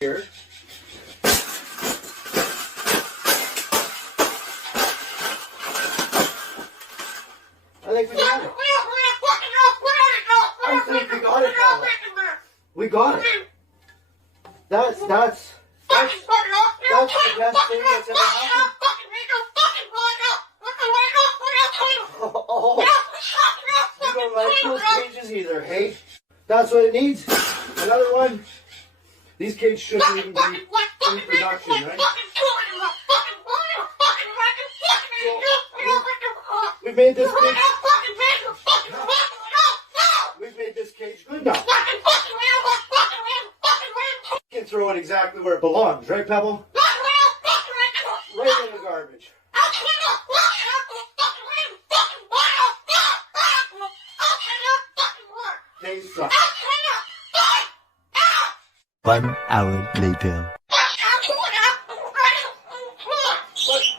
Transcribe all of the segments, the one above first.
Here. I think we got it. I think we got it, fella. We got it. That's the best thing that's ever happened. Oh, you don't like those cages either, hey? That's what it needs. Another one. These cages shouldn't even be in production, right? So, we've made this cage. We've made this cage good now. You can throw it exactly where it belongs, right, Pebble? Right in the garbage. They suck. 1 hour later.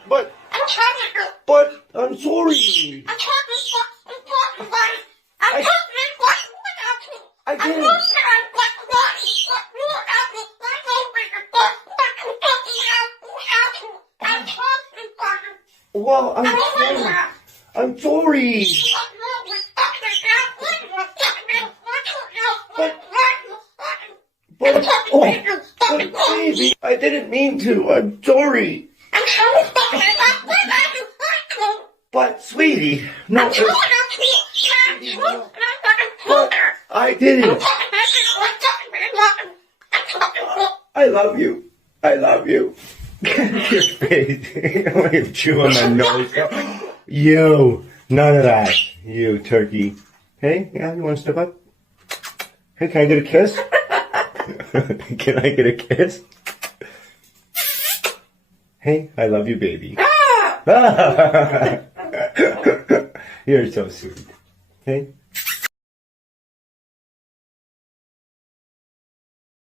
But, I'm sorry. I didn't. Well, I'm sorry. I'm sorry. But baby, I didn't mean to. I'm sorry. But sweetie, no. But I didn't. I love you. I love you. Your face. I'm gonna chew on my nose. You. None of that. You turkey. Hey, yeah, you want to step up? Hey, can I get a kiss? Can I get a kiss? Hey, I love you, baby. You're so sweet. Hey.